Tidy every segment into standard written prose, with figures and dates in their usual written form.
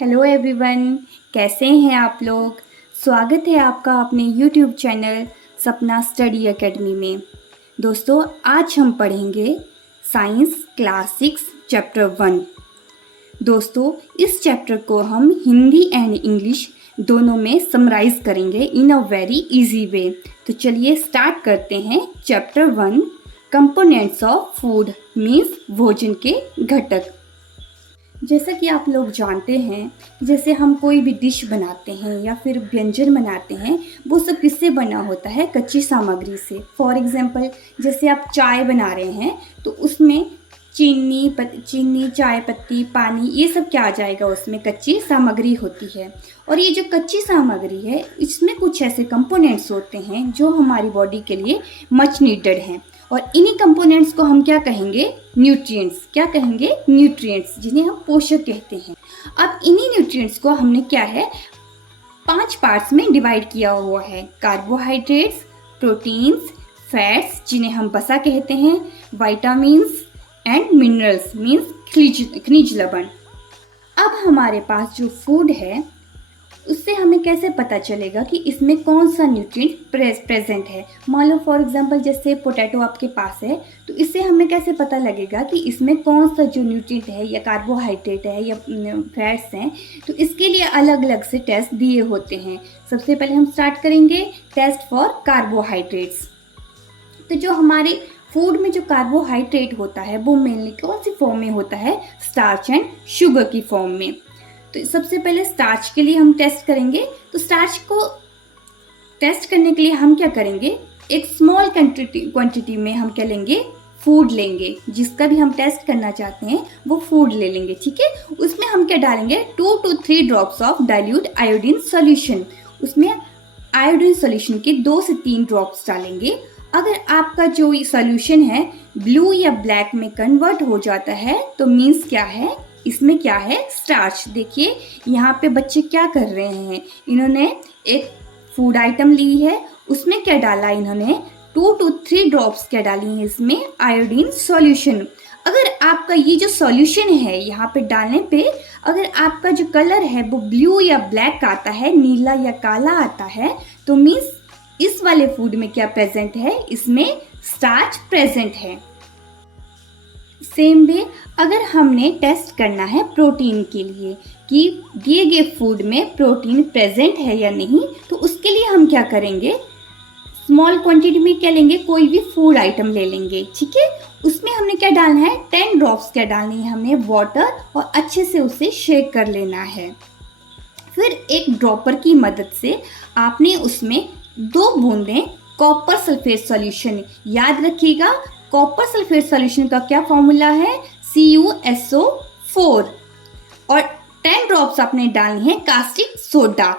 Hello everyone, कैसे हैं आप लोग। स्वागत है आपका अपने YouTube चैनल सपना स्टडी एकेडमी में। दोस्तों, आज हम पढ़ेंगे साइंस क्लास 6 चैप्टर 1। दोस्तों, इस चैप्टर को हम हिंदी एंड इंग्लिश दोनों में समराइज करेंगे इन अ वेरी इजी वे। तो चलिए स्टार्ट करते हैं। Chapter 1, components of food means भोजन के घटक। जैसा कि आप लोग जानते हैं, जैसे हम कोई भी डिश बनाते हैं या फिर व्यंजन बनाते हैं, वो सब किससे बना होता है? कच्ची सामग्री से। फॉर एग्जांपल, जैसे आप चाय बना रहे हैं तो उसमें चीनी, चाय पत्ती, पानी, ये सब क्या आ जाएगा? उसमें कच्ची सामग्री होती है। और ये जो कच्ची सामग्री है, इसमें कुछ ऐसे कंपोनेंट्स होते हैं जो हमारी बॉडी के लिए मच नीडेड हैं। और इन्हीं कंपोनेंट्स को हम क्या कहेंगे? न्यूट्रिएंट्स। क्या कहेंगे? न्यूट्रिएंट्स, जिन्हें हम पोषक कहते हैं। अब इन्हीं न्यूट्रिएंट्स को हमने क्या है 5 पार्ट्स में डिवाइड किया हुआ है। कार्बोहाइड्रेट्स, प्रोटीन्स, फैट्स जिन्हें हम वसा कहते हैं, विटामिन्स एंड मिनरल्स मीन्स खनिज लवण। अब हमारे पास जो फूड है उससे हमें कैसे पता चलेगा कि इसमें कौन सा न्यूट्रिएंट प्रेजेंट है? मान लो फॉर एग्जांपल, जैसे पोटैटो आपके पास है, तो इससे हमें कैसे पता लगेगा कि इसमें कौन सा जो न्यूट्रिएंट है या कार्बोहाइड्रेट है या फैट्स हैं? तो इसके लिए अलग अलग से टेस्ट दिए होते हैं। सबसे पहले हम स्टार्ट करेंगे टेस्ट फॉर कार्बोहाइड्रेट्स। तो जो हमारे फूड में जो कार्बोहाइड्रेट होता है वो मेनली कौन सी फॉर्म में होता है? स्टार्च एंड शुगर की फॉर्म में। तो सबसे पहले स्टार्च के लिए हम टेस्ट करेंगे। तो स्टार्च को टेस्ट करने के लिए हम क्या करेंगे? एक स्मॉल क्वांटिटी में हम क्या लेंगे? फूड लेंगे। जिसका भी हम टेस्ट करना चाहते हैं वो फूड ले लेंगे, ठीक है। उसमें हम क्या डालेंगे? 2 to 3 drops of dilute iodine solution. उसमें आयोडीन सॉल्यूशन के 2 से 3 ड्रॉप्स डालेंगे। अगर आपका जो सॉल्यूशन है ब्लू या ब्लैक में कन्वर्ट हो जाता है तो मीन्स क्या है? इसमें क्या है? स्टार्च। देखिए यहाँ पे बच्चे क्या कर रहे हैं, इन्होंने एक फूड आइटम ली है, उसमें क्या डाला इन्होंने? 2 to 3 ड्रॉप्स क्या डाली हैं इसमें? Iodine solution. अगर आपका ये जो सॉल्यूशन है यहाँ पे डालने पे अगर आपका जो कलर है वो ब्लू या ब्लैक आता है, नीला या काला आता है, तो मीन्स इस वाले फूड में क्या प्रेजेंट है? इसमें स्टार्च प्रेजेंट है। सेम वे अगर हमने टेस्ट करना है प्रोटीन के लिए कि दिए गए फूड में प्रोटीन प्रेजेंट है या नहीं, तो उसके लिए हम क्या करेंगे? स्मॉल क्वांटिटी में क्या लेंगे? कोई भी फूड आइटम ले लेंगे, ठीक है। उसमें हमने क्या डालना है? 10 ड्रॉप्स क्या डालनी है हमने? वाटर, और अच्छे से उसे शेक कर लेना है। फिर एक ड्रॉपर की मदद से आपने उसमें 2 बूंदें कॉपर सल्फेट सॉल्यूशन, याद रखिएगा कॉपर सल्फेट सॉल्यूशन का क्या फॉर्मूला है? CuSO4। और 10 ड्रॉप्स आपने डालनी है कास्टिक सोडा,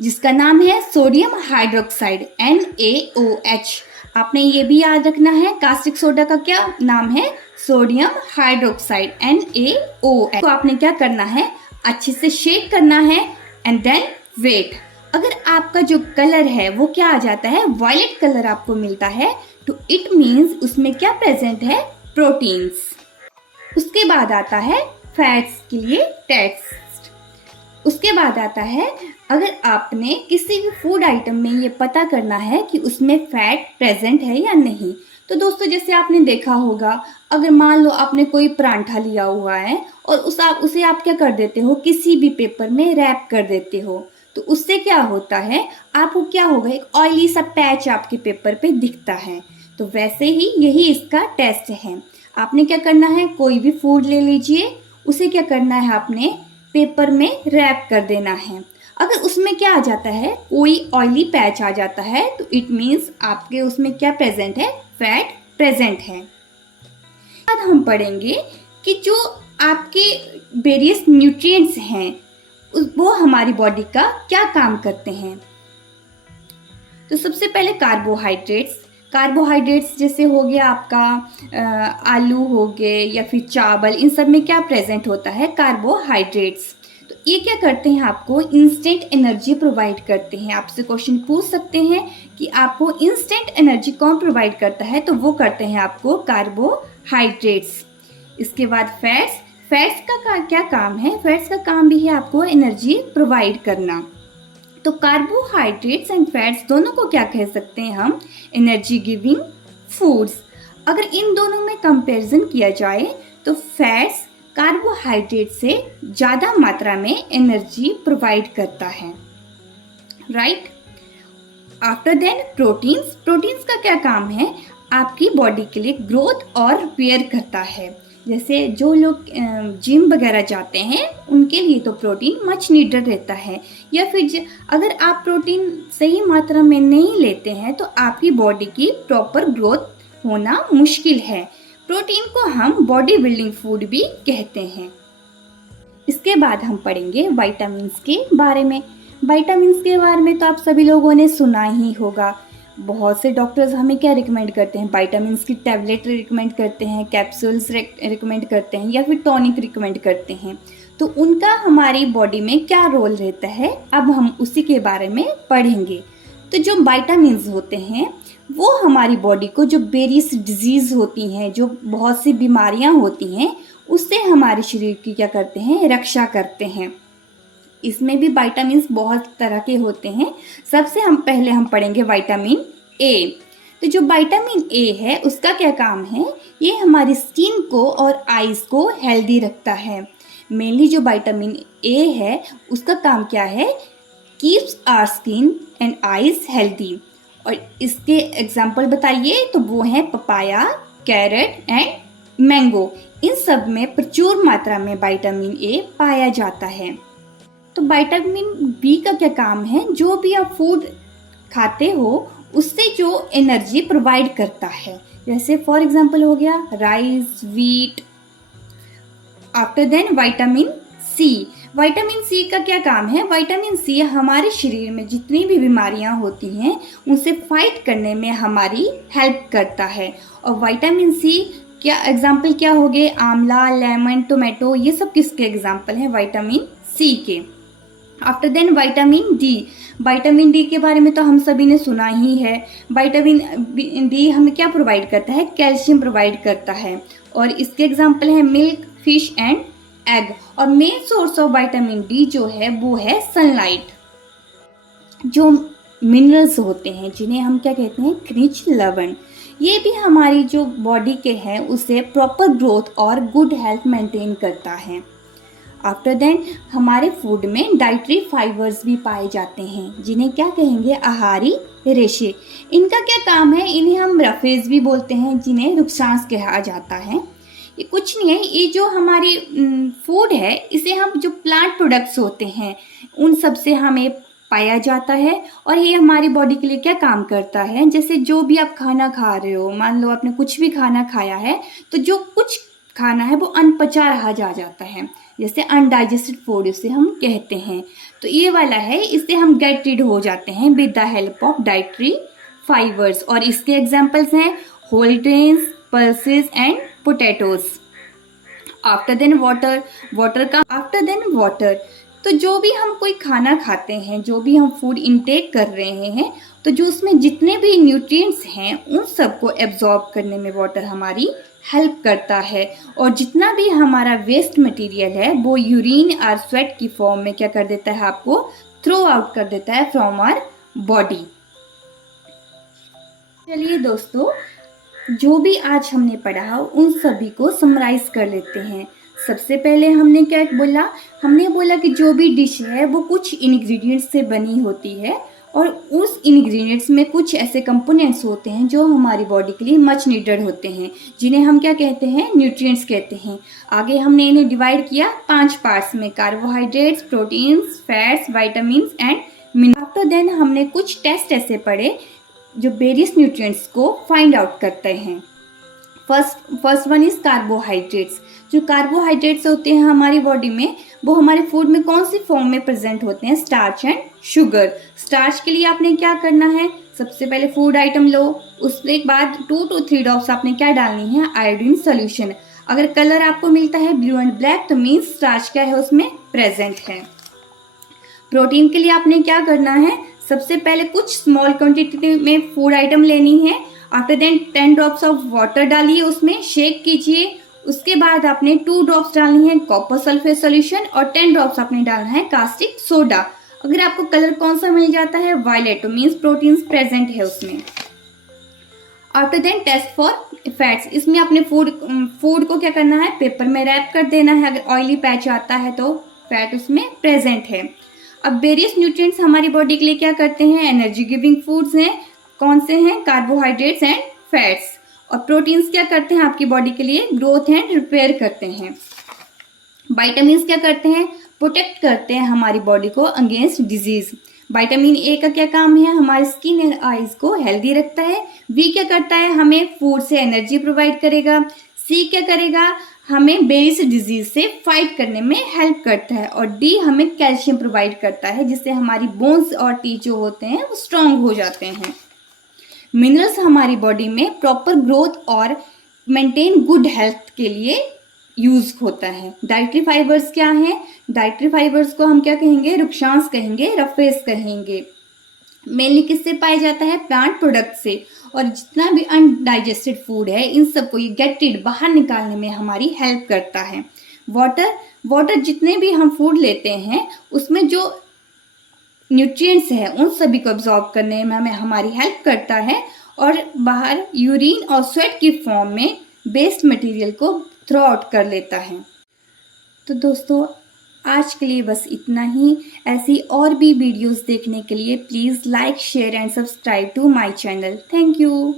जिसका नाम है सोडियम हाइड्रोक्साइड NaOH। आपने ये भी याद रखना है कास्टिक सोडा का क्या नाम है? Sodium hydroxide NaOH। तो आपने क्या करना है? अच्छे से शेक करना है एंड देन वेट। अगर आपका जो कलर है वो क्या आ जाता है? वायलेट कलर आपको मिलता है, तो इट मीन्स उसमें क्या प्रेजेंट है? प्रोटीन्स। उसके बाद आता है फैट्स के लिए टेस्ट। उसके बाद आता है अगर आपने किसी भी फूड आइटम में ये पता करना है कि उसमें फैट प्रेजेंट है या नहीं। तो दोस्तों, जैसे आपने देखा होगा, अगर मान लो आपने कोई परांठा लिया हुआ है और उसे आप क्या कर देते हो? किसी भी पेपर में रैप कर देते हो, तो उससे क्या होता है? आपको क्या होगा? एक ऑयली सा पैच आपके पेपर पे दिखता है। तो वैसे ही यही इसका टेस्ट है। आपने क्या करना है? कोई भी फूड ले लीजिए, उसे क्या करना है? आपने पेपर में रैप कर देना है। अगर उसमें क्या आ जाता है? कोई ऑयली पैच आ जाता है, तो इट मीन्स आपके उसमें क्या प्रेजेंट है? फैट प्रेजेंट है। आज हम पढ़ेंगे कि जो आपके वेरियस न्यूट्रिएंट्स हैं वो हमारी बॉडी का क्या काम करते हैं। तो सबसे पहले कार्बोहाइड्रेट्स जैसे हो गया आपका आलू हो गए या फिर चावल, इन सब में क्या प्रेजेंट होता है? कार्बोहाइड्रेट्स। तो ये क्या करते हैं? आपको इंस्टेंट एनर्जी प्रोवाइड करते हैं। आपसे क्वेश्चन पूछ सकते हैं कि आपको इंस्टेंट एनर्जी कौन प्रोवाइड करता है, तो वो करते हैं आपको कार्बोहाइड्रेट्स। इसके बाद फैट्स। फैट्स का क्या काम है? फैट्स का काम भी है आपको एनर्जी प्रोवाइड करना। तो कार्बोहाइड्रेट्स एंड फैट्स दोनों को क्या कह सकते हैं हम? Energy giving foods. अगर इन दोनों में कंपैरिजन किया जाए तो फैट्स कार्बोहाइड्रेट से ज़्यादा मात्रा में एनर्जी प्रोवाइड करता है, right. After then proteins. Proteins का क्या काम है? आपकी बॉडी के लिए ग्रोथ और रिपेयर करता है। जैसे जो लोग जिम वगैरह जाते हैं उनके लिए तो प्रोटीन मच नीडेड रहता है, या फिर अगर आप प्रोटीन सही मात्रा में नहीं लेते हैं तो आपकी बॉडी की प्रॉपर ग्रोथ होना मुश्किल है। प्रोटीन को हम बॉडी बिल्डिंग फूड भी कहते हैं। इसके बाद हम पढ़ेंगे विटामिन्स के बारे में। विटामिन्स के बारे में तो आप सभी लोगों ने सुना ही होगा। बहुत से डॉक्टर्स हमें क्या रिकमेंड करते हैं? विटामिन्स की टैबलेट रिकमेंड करते हैं, कैप्सूल्स रिकमेंड करते हैं, या फिर टॉनिक रिकमेंड करते हैं। तो उनका हमारी बॉडी में क्या रोल रहता है, अब हम उसी के बारे में पढ़ेंगे। तो जो विटामिन्स होते हैं वो हमारी बॉडी को, जो वेरियस डिजीज़ होती हैं, जो बहुत सी बीमारियां होती हैं, उससे हमारे शरीर की क्या करते हैं? रक्षा करते हैं। इसमें भी विटामिन्स बहुत तरह के होते हैं। सबसे पहले हम पढ़ेंगे विटामिन ए। तो जो विटामिन ए है उसका क्या काम है? ये हमारी स्किन को और आईज को हेल्दी रखता है। मेनली जो विटामिन ए है उसका काम क्या है? Keeps our skin and eyes healthy. और इसके एग्जाम्पल बताइए तो वो हैं पपाया, कैरेट एंड मैंगो। इन सब में प्रचुर मात्रा में विटामिन ए पाया जाता है। तो विटामिन बी का क्या काम है? जो भी आप फूड खाते हो उससे जो एनर्जी प्रोवाइड करता है, जैसे फॉर एग्जांपल हो गया rice, wheat. After then vitamin C. Vitamin C का क्या काम है? विटामिन सी हमारे शरीर में जितनी भी बीमारियां होती हैं उनसे फाइट करने में हमारी हेल्प करता है। और विटामिन सी क्या एग्जाम्पल क्या हो गए? आंवला, लेमन, टोमेटो, ये सब किसके एग्जाम्पल हैं? विटामिन सी के। After then vitamin D. Vitamin D के बारे में तो हम सभी ने सुना ही है। विटामिन डी हमें क्या प्रोवाइड करता है? कैल्शियम प्रोवाइड करता है। और इसके एग्जाम्पल है मिल्क, फिश एंड एग। और main source of vitamin D जो है वो है सनलाइट। जो मिनरल्स होते हैं जिन्हें हम क्या कहते हैं? खनिज लवण। ये भी हमारी जो बॉडी के हैं उसे प्रॉपर ग्रोथ और गुड हेल्थ मेंटेन करता है। आफ्टर देन हमारे फूड में डाइटरी फाइबर्स भी पाए जाते हैं जिन्हें क्या कहेंगे? आहारी रेशे। इनका क्या काम है? इन्हें हम रफेज भी बोलते हैं, जिन्हें रुक्सांस कहा जाता है। ये कुछ नहीं है, ये जो हमारी फूड है इसे हम जो प्लांट प्रोडक्ट्स होते हैं उन सब से हमें पाया जाता है। और ये हमारी बॉडी के लिए क्या काम करता है? जैसे जो भी आप खाना खा रहे हो, मान लो आपने कुछ भी खाना खाया है तो जो कुछ खाना है वो अनपचा रहा जा जाता है, जैसे अनडाइजेस्टेड फूड इसे हम कहते हैं। तो ये वाला है, इससे हम गेट रिड हो जाते हैं with the help of dietary fibres. और इसके एग्जांपल्स हैं whole grains, pulses and potatoes. After then water. After then water. तो जो भी हम कोई खाना खाते हैं, जो भी हम फूड इनटेक कर रहे हैं, तो जो उसमें जितने भी न्यूट्रिएंट्स हैं उन सबको एब्जॉर्ब करने में वाटर हमारी हेल्प करता है। और जितना भी हमारा वेस्ट मटेरियल है वो यूरिन और स्वेट की फॉर्म में क्या कर देता है? आपको थ्रो आउट कर देता है फ्रॉम आवर बॉडी। चलिए दोस्तों, जो भी आज हमने पढ़ा उन सभी को समराइज कर लेते हैं। सबसे पहले हमने क्या बोला? हमने बोला कि जो भी डिश है वो कुछ इंग्रेडिएंट्स से बनी होती है और उस इंग्रेडिएंट्स में कुछ ऐसे कंपोनेंट्स होते हैं जो हमारी बॉडी के लिए मच नीडेड होते हैं, जिन्हें हम क्या कहते हैं? न्यूट्रिएंट्स कहते हैं। आगे हमने इन्हें डिवाइड किया 5 पार्ट्स में: carbohydrates, proteins, fats, vitamins and minerals. After then हमने कुछ टेस्ट ऐसे पढ़े जो वेरियस न्यूट्रिएंट्स को फाइंड आउट करते हैं। First one is carbohydrates. जो कार्बोहाइड्रेट्स होते हैं हमारी बॉडी में, वो हमारे फूड में कौन सी फॉर्म में प्रेजेंट होते हैं? Starch and sugar. स्टार्च के लिए आपने क्या करना है? सबसे पहले फूड आइटम लो, उसके बाद 2 to 3 ड्रॉप्स आपने क्या डालनी है? Iodine solution. अगर कलर आपको मिलता है ब्लू एंड ब्लैक तो मीन्स स्टार्च क्या है? उसमें प्रेजेंट है। प्रोटीन के लिए आपने क्या करना है? सबसे पहले कुछ स्मॉल क्वांटिटी में फूड आइटम लेनी है। After then 10 drops of water डालिए, उसमें शेक कीजिए, उसके बाद आपने 2 ड्रॉप्स डालनी है कॉपर सल्फेट सॉल्यूशन और 10 ड्रॉप्स आपने डालना है कास्टिक सोडा। अगर आपको कलर कौन सा मिल जाता है, वायलेट, तो मीन्स प्रोटीन्स प्रेजेंट है उसमें। After then test for fats, इसमें अपने फूड को क्या करना है, पेपर में रैप कर देना है। अगर ऑयली पैच आता है तो फैट उसमें प्रेजेंट है। अब वेरियस न्यूट्रिएंट्स हमारी बॉडी के लिए क्या करते हैं, एनर्जी गिविंग फूड्स हैं। कौन से हैं, कार्बोहाइड्रेट्स एंड फैट्स। और प्रोटीन्स क्या करते हैं आपकी बॉडी के लिए, ग्रोथ एंड रिपेयर करते हैं। विटामिन्स क्या करते हैं, प्रोटेक्ट करते हैं हमारी बॉडी को अगेंस्ट डिजीज। विटामिन ए का क्या काम है, हमारी स्किन एंड आईज को हेल्दी रखता है। बी क्या करता है, हमें फूड से एनर्जी प्रोवाइड करेगा। सी क्या करेगा, हमें वेरियस डिजीज से फाइट करने में हेल्प करता है। और डी हमें कैल्शियम प्रोवाइड करता है, जिससे हमारी बोन्स और टीथ जो होते हैं वो स्ट्रांग हो जाते हैं। मिनरल्स हमारी बॉडी में प्रॉपर ग्रोथ और मेंटेन गुड हेल्थ के लिए यूज होता है। डाइटरी फाइबर्स क्या हैं, डाइटरी फाइबर्स को हम क्या कहेंगे, रुक्षांश कहेंगे, रफेस कहेंगे। मेनली किससे पाया जाता है, प्लांट प्रोडक्ट से। और जितना भी अनडाइजेस्टेड फूड है इन सबको ये गेट इट बाहर निकालने में हमारी हेल्प करता है। वाटर जितने भी हम फूड लेते हैं उसमें जो न्यूट्रिएंट्स है उन सभी को एब्जॉर्ब करने में हमें हमारी हेल्प करता है। और बाहर यूरिन और स्वेट की फॉर्म में वेस्ट मटेरियल को थ्रो आउट कर लेता है। तो दोस्तों आज के लिए बस इतना ही। ऐसी और भी वीडियोस देखने के लिए please like, share and subscribe to my channel. Thank you.